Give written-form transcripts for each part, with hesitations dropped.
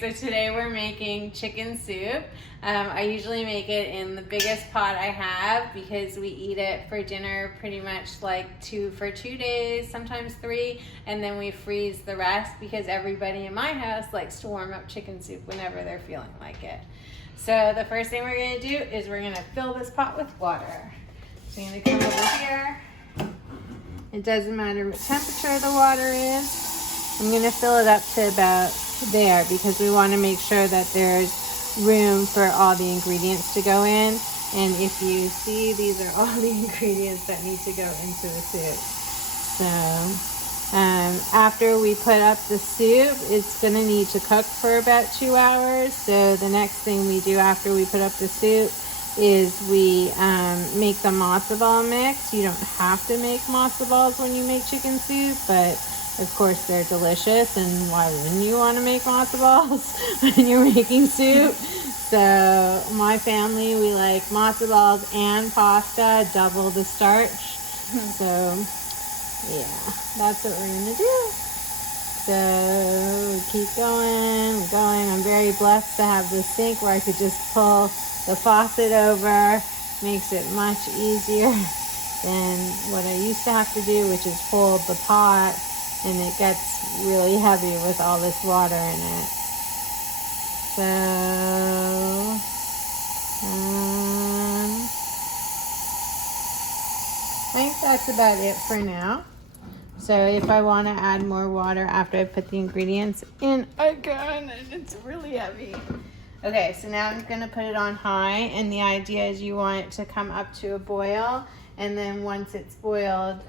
So today we're making chicken soup. I usually make it in the biggest pot I have because we eat it for dinner pretty much like for 2 days, sometimes 3, and then we freeze the rest because everybody in my house likes to warm up chicken soup whenever they're feeling like it. So the first thing we're gonna do is we're gonna fill this pot with water. So I'm gonna come over here. It doesn't matter what temperature the water is. I'm gonna fill it up to about there because we want to make sure that there's room for all the ingredients to go in. And if you see, these are all the ingredients that need to go into the soup. So after we put up the soup, it's going to need to cook for about 2 hours. So the next thing we do after we put up the soup is we make the matzo ball mix. You don't have to make matzo balls when you make chicken soup, but of course they're delicious, and why wouldn't you want to make matzo balls when you're making soup? So my family, we like matzo balls and pasta, double the starch. So yeah, that's what we're gonna do. So we keep going. I'm very blessed to have this sink where I could just pull the faucet over. Makes it much easier than what I used to have to do, which is hold the pot. And it gets really heavy with all this water in it. So, I think that's about it for now. So if I want to add more water after I put the ingredients in, I can, and it's really heavy. Okay, so now I'm going to put it on high, and the idea is you want it to come up to a boil, and then once it's boiled,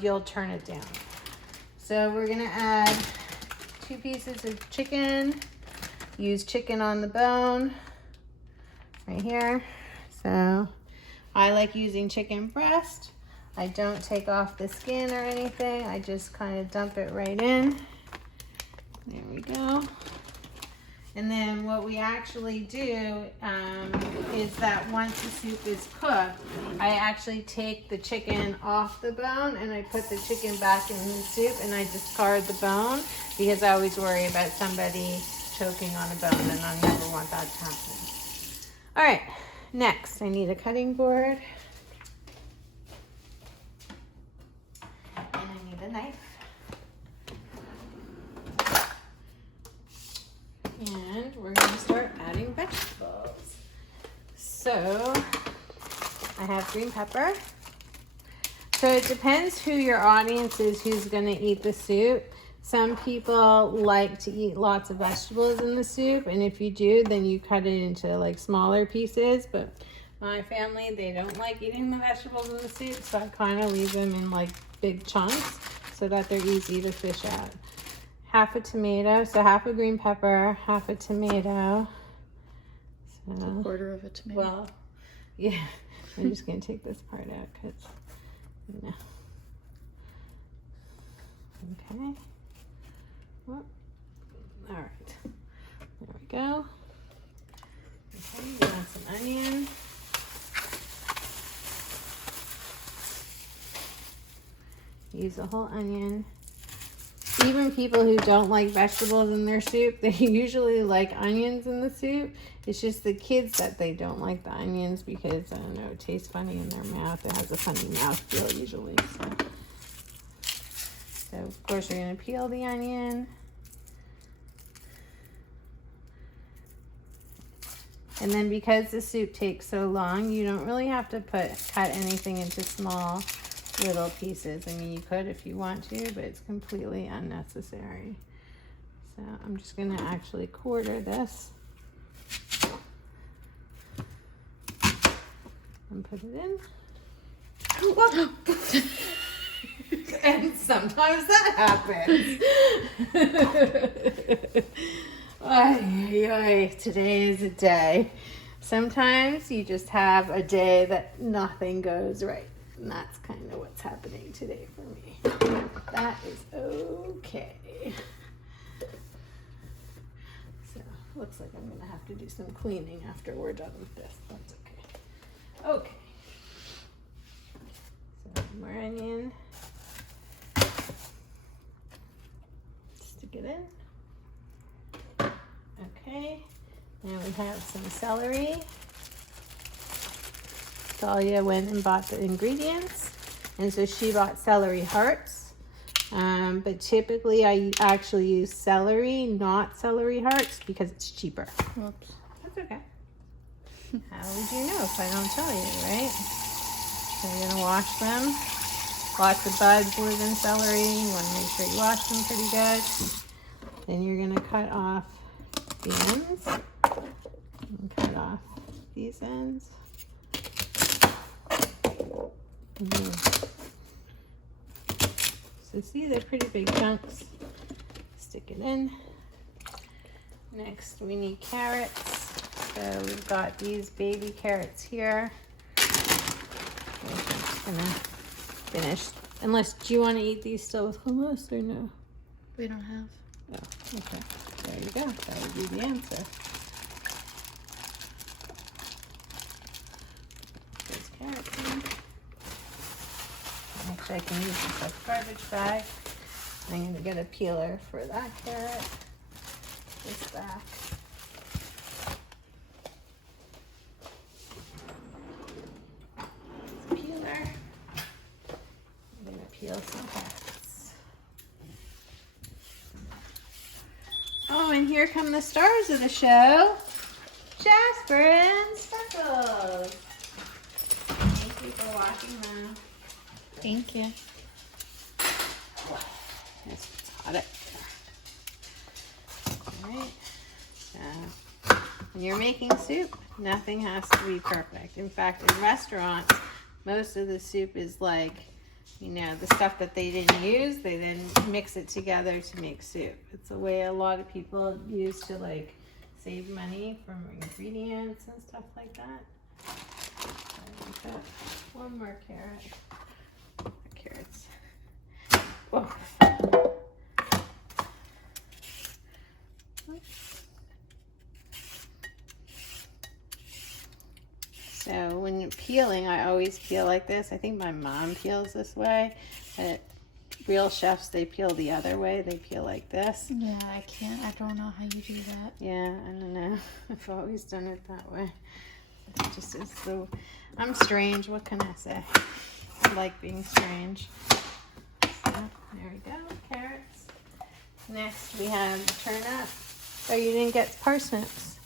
you'll turn it down. So we're gonna add 2 pieces of chicken. Use chicken on the bone right here. So I like using chicken breast. I don't take off the skin or anything. I just kind of dump it right in. There we go. And then what we actually do is that once the soup is cooked, I actually take the chicken off the bone and I put the chicken back in the soup and I discard the bone because I always worry about somebody choking on a bone, and I never want that to happen. All right, next I need a cutting board and I need a knife. And we're going to start adding vegetables. So I have green pepper. So it depends who your audience is, who's going to eat the soup. Some people like to eat lots of vegetables in the soup, and if you do, then you cut it into like smaller pieces. But my family, they don't like eating the vegetables in the soup, so I kind of leave them in like big chunks so that they're easy to fish out. Half a tomato, so half a green pepper, half a tomato. So, a quarter of a tomato. Well, yeah, I'm just going to take this part out because, you know. Okay. Well, all right. There we go. Okay, we want some onion. Use a whole onion. Even people who don't like vegetables in their soup, they usually like onions in the soup. It's just the kids that they don't like the onions because, I don't know, it tastes funny in their mouth. It has a funny mouthfeel usually. So of course, you're going to peel the onion. And then because the soup takes so long, you don't really have to cut anything into small little pieces. I mean, you could if you want to, but it's completely unnecessary. So I'm just going to actually quarter this and put it in. And sometimes that happens. Today is a day. Sometimes you just have a day that nothing goes right. And that's kind of what's happening today for me. That is okay. So, looks like I'm going to have to do some cleaning after we're done with this. That's okay. Okay. So, more onion. Stick it in. Okay, now we have some celery. Dahlia went and bought the ingredients, and so she bought celery hearts. But typically I actually use celery, not celery hearts, because it's cheaper. Whoops. That's okay. How would you know if I don't tell you, right? So you're gonna wash them. Lots of buds live in celery. You want to make sure you wash them pretty good. Then you're gonna cut off the ends. And cut off these ends. So see, they're pretty big chunks. Stick it in. Next, we need carrots. So we've got these baby carrots here. I'm just gonna finish. Unless, do you want to eat these still with hummus or no? We don't have. Oh, okay. There you go. That would be the answer. Those carrots in. Actually, I can use this as a garbage bag. I'm going to get a peeler for that carrot. This back. Peeler. I'm going to peel some carrots. Oh, and here come the stars of the show. Jasper and Speckles. Thank you for watching them. Thank you. It's hot up there. Alright. So, when you're making soup, nothing has to be perfect. In fact, in restaurants, most of the soup is like, you know, the stuff that they didn't use, they then mix it together to make soup. It's a way a lot of people use to like save money from ingredients and stuff like that. So, one more carrot. Carrots. Whoa. So when you're peeling, I always peel like this. I think my mom peels this way, but real chefs, they peel the other way. They peel like this. Yeah, I can't. I don't know how you do that. Yeah, I don't know. I've always done it that way. It just is so. I'm strange. What can I say? I like being strange. So, there we go. Carrots. Next, we have turnip. Oh, you didn't get parsnips.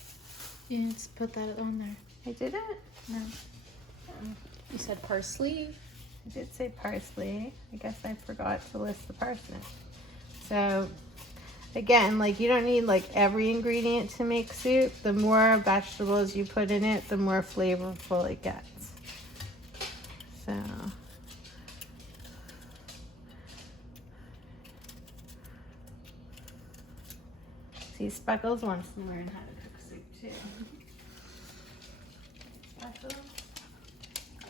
You need to put that on there. I didn't. No. You said parsley. I did say parsley. I guess I forgot to list the parsnip. So, again, like you don't need like every ingredient to make soup. The more vegetables you put in it, the more flavorful it gets. So. See, Speckles wants to learn how to cook soup too. Speckles.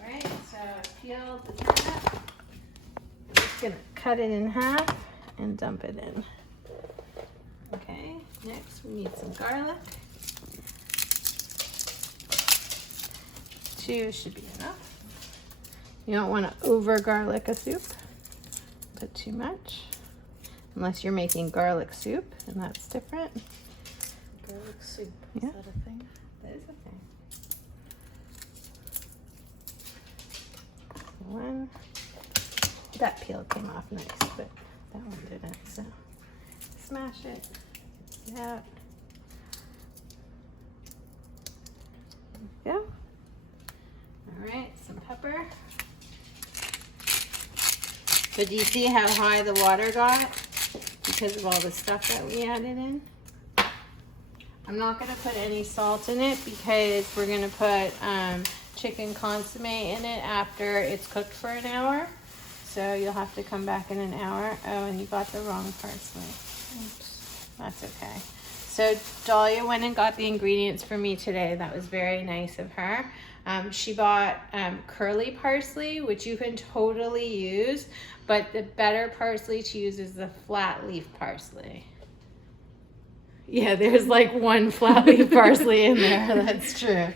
Alright, so peel the turnip. I'm just gonna cut it in half and dump it in. Okay, next we need some garlic. 2 should be enough. You don't want to over garlic a soup. Put too much. Unless you're making garlic soup, and that's different. Garlic soup. Is Yeah. that a thing? That is a thing. One. That peel came off nice, but that one didn't. So smash it. Yeah. There we go. All right, some pepper. But do you see how high the water got? Because of all the stuff that we added in. I'm not going to put any salt in it because we're going to put chicken consomme in it after it's cooked for an hour. So you'll have to come back in an hour. Oh, and you got the wrong parsley. Oops. That's okay. So Dahlia went and got the ingredients for me today. That was very nice of her. She bought curly parsley, which you can totally use, but the better parsley to use is the flat leaf parsley. Yeah, there's like one flat leaf parsley in there. That's true.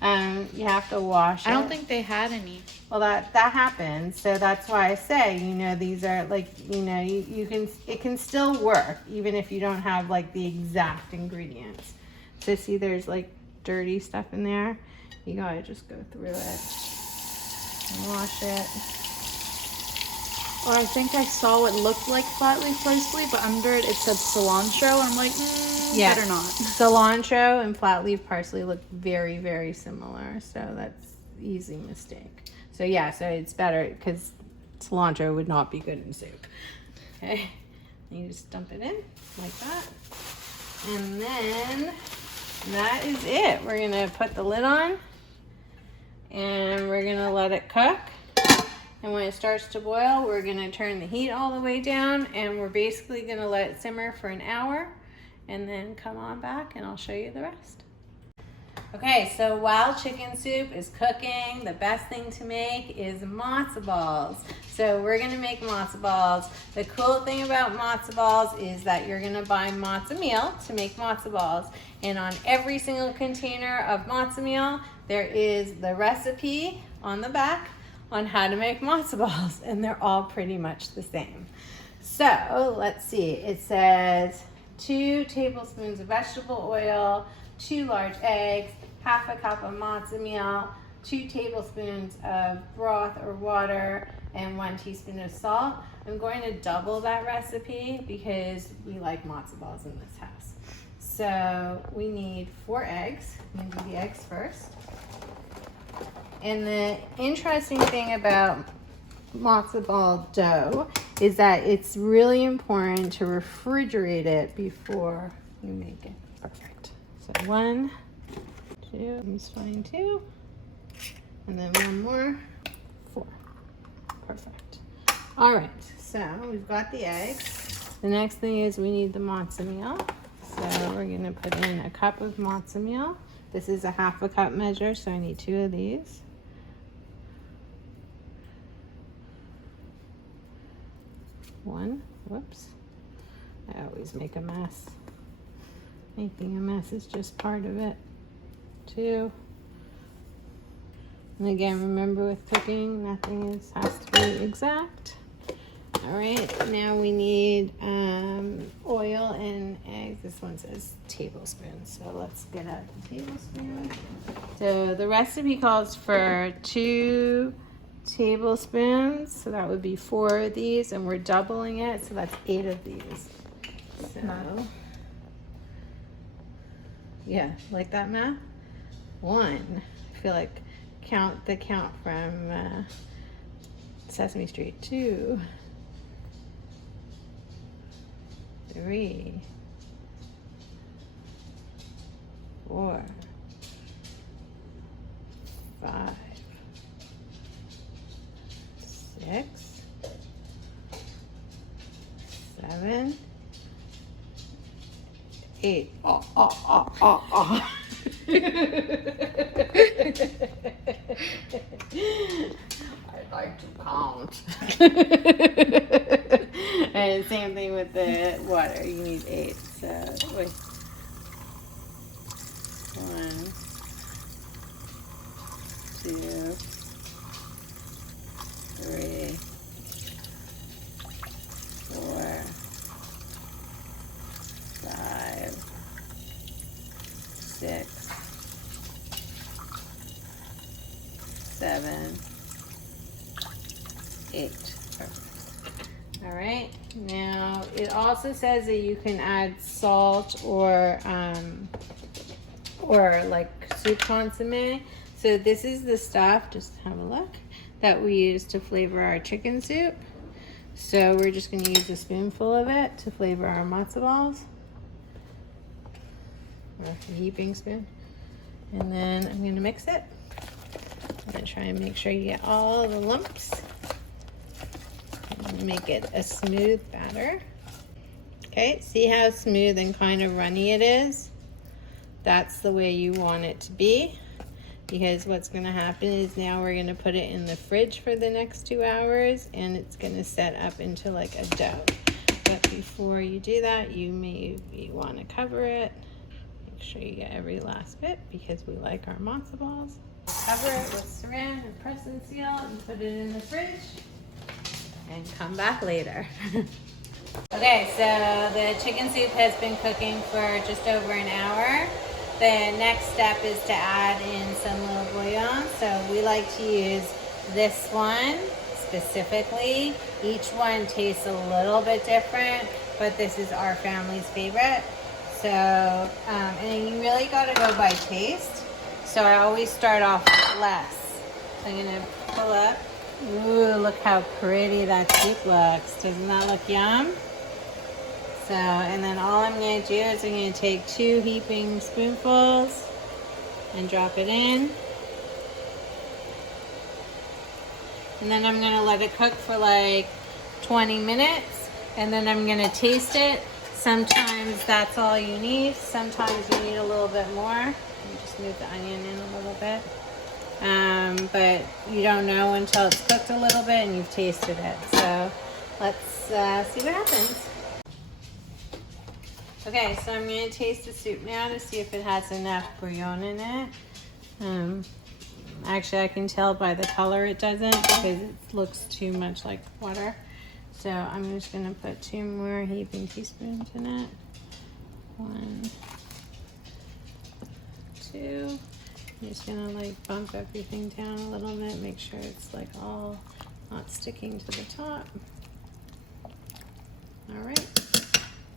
You have to wash it. I don't think they had any. Well, that happens. So that's why I say, you know, these are like, you know, it can still work even if you don't have like the exact ingredients. So see, there's like dirty stuff in there. You gotta just go through it and wash it. Or I think I saw what looked like flat leaf parsley, but under it said cilantro. And I'm like, Yeah. better not. Cilantro and flat leaf parsley look very, very similar. So that's easy mistake. So yeah, so it's better because cilantro would not be good in soup. Okay, you just dump it in like that. And then that is it. We're gonna put the lid on and we're gonna let it cook. And when it starts to boil, we're gonna turn the heat all the way down and we're basically gonna let it simmer for an hour and then come on back and I'll show you the rest. Okay, so while chicken soup is cooking, the best thing to make is matzo balls. So we're gonna make matzo balls. The cool thing about matzo balls is that you're gonna buy matzo meal to make matzo balls. And on every single container of matzo meal, there is the recipe on the back on how to make matzo balls, and they're all pretty much the same. So let's see, it says 2 tablespoons of vegetable oil, 2 large eggs, half a cup of matzo meal, 2 tablespoons of broth or water, and 1 teaspoon of salt. I'm going to double that recipe because we like matzo balls in this house. So we need 4 eggs. I'm gonna do the eggs first. And the interesting thing about matzo ball dough is that it's really important to refrigerate it before you make it. Perfect. So 1, 2, is fine too. And then 1 more, 4. Perfect. All right, so we've got the eggs. The next thing is we need the matzo meal. So we're gonna put in a cup of matzo meal. This is a half a cup measure, so I need 2 of these. One, whoops. I always make a mess. Making a mess is just part of it. 2. And again, remember with cooking, nothing has to be exact. All right, now we need oil and eggs. This one says tablespoons, so let's get out the tablespoon. So the recipe calls for 2 tablespoons, so that would be 4 of these, and we're doubling it, so that's 8 of these. So, yeah, like that math? 1. I feel like count from Sesame Street. 2, 3, 4, 5, 6, 7, 8. Oh. I like to count. And same thing with the water. You need 8. So wait. 1, 2, 3, 4, 5, 6, 7, 8. Perfect. All right. Now it also says that you can add salt or like soup consomme. So this is the stuff. Just have a look. That we use to flavor our chicken soup. So we're just going to use a spoonful of it to flavor our matzo balls. Or a heaping spoon. And then I'm going to mix it. I'm going to try and make sure you get all the lumps. I'm going to make it a smooth batter. Okay, see how smooth and kind of runny it is? That's the way you want it to be. Because what's going to happen is now we're going to put it in the fridge for the next 2 hours and it's going to set up into like a dough. But before you do that, you want to cover it. Make sure you get every last bit because we like our matzo balls. Cover it with saran and press and seal and put it in the fridge and come back later. Okay, so the chicken soup has been cooking for just over an hour. the next step is to add in some little bouillon. So we like to use this one specifically. Each one tastes a little bit different, but this is our family's favorite. So, and you really gotta go by taste. So I always start off with less. So I'm gonna pull up. Ooh, look how pretty that soup looks. Doesn't that look yum? So, and then all I'm gonna do is I'm gonna take 2 heaping spoonfuls and drop it in. And then I'm gonna let it cook for like 20 minutes. And then I'm gonna taste it. Sometimes that's all you need. Sometimes you need a little bit more. Let me just move the onion in a little bit. But you don't know until it's cooked a little bit and you've tasted it. So let's see what happens. Okay, so I'm going to taste the soup now to see if it has enough bouillon in it. Actually, I can tell by the color it doesn't because it looks too much like water. So I'm just going to put 2 more heaping teaspoons in it. 1, 2. I'm just going to like bump everything down a little bit, make sure it's like all not sticking to the top. All right.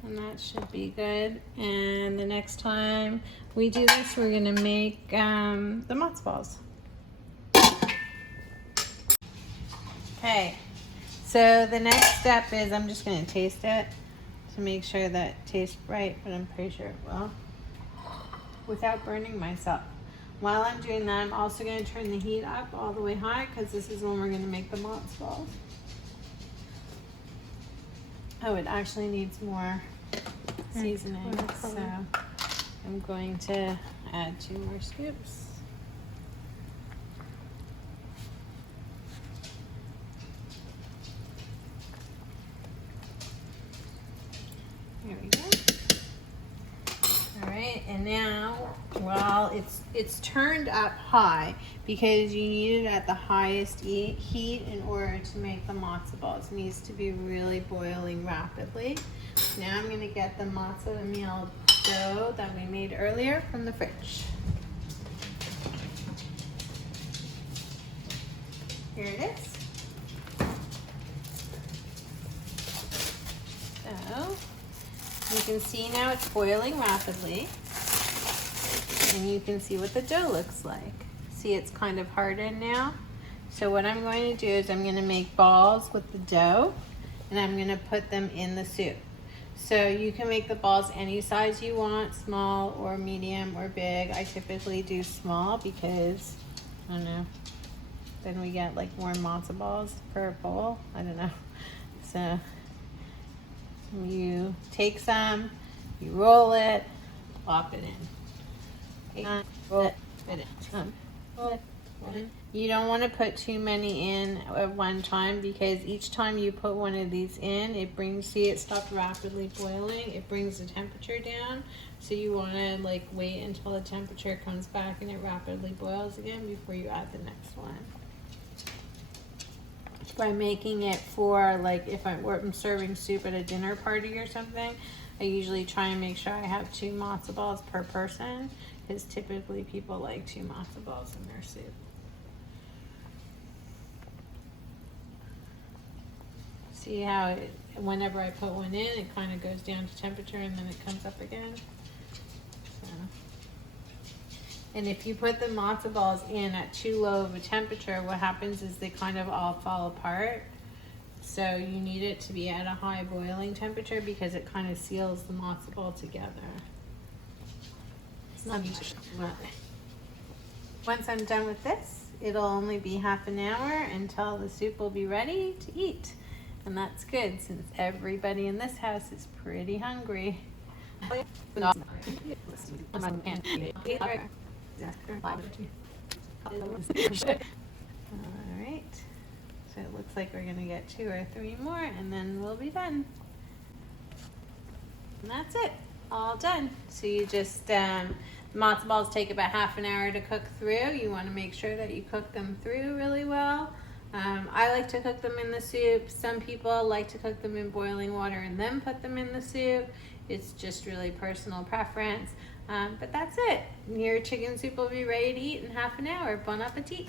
And that should be good. And the next time we do this, we're gonna make the matzo balls. Okay, so the next step is I'm just gonna taste it to make sure that it tastes right, but I'm pretty sure it will, without burning myself. While I'm doing that, I'm also gonna turn the heat up all the way high because this is when we're gonna make the matzo balls. Oh, it actually needs more seasoning, so I'm going to add 2 more scoops. There we go. All right, and now, well, it's turned up high because you need it at the highest heat in order to make the matzo balls. It needs to be really boiling rapidly. Now I'm going to get the matzo meal dough that we made earlier from the fridge. Here it is. So you can see now it's boiling rapidly, and you can see what the dough looks like. See, it's kind of hardened now. So what I'm going to do is I'm going to make balls with the dough, and I'm going to put them in the soup. So you can make the balls any size you want, small or medium or big. I typically do small because, I don't know, then we get like more matzo balls per bowl. I don't know. So you take some, you roll it, plop it in. Roll it, fit it. Roll it. You don't want to put too many in at one time because each time you put one of these in, it brings, see, it stopped rapidly boiling. It brings the temperature down. So you want to like wait until the temperature comes back and it rapidly boils again before you add the next one. By making it for like if I'm serving soup at a dinner party or something, I usually try and make sure I have 2 matzo balls per person because typically people like 2 matzo balls in their soup. See how it, whenever I put one in, it kind of goes down to temperature and then it comes up again. So. And if you put the matzo balls in at too low of a temperature, what happens is they kind of all fall apart. So you need it to be at a high boiling temperature because it kind of seals the matzo ball together. It's not much. Once I'm done with this, it'll only be half an hour until the soup will be ready to eat. And that's good since everybody in this house is pretty hungry. All right, so it looks like we're gonna get 2 or 3 more and then we'll be done. And that's it, all done. So you just, matzo balls take about half an hour to cook through. You wanna make sure that you cook them through really well. I like to cook them in the soup. Some people like to cook them in boiling water and then put them in the soup. It's just really personal preference. But that's it. Your chicken soup will be ready to eat in half an hour. Bon appetit.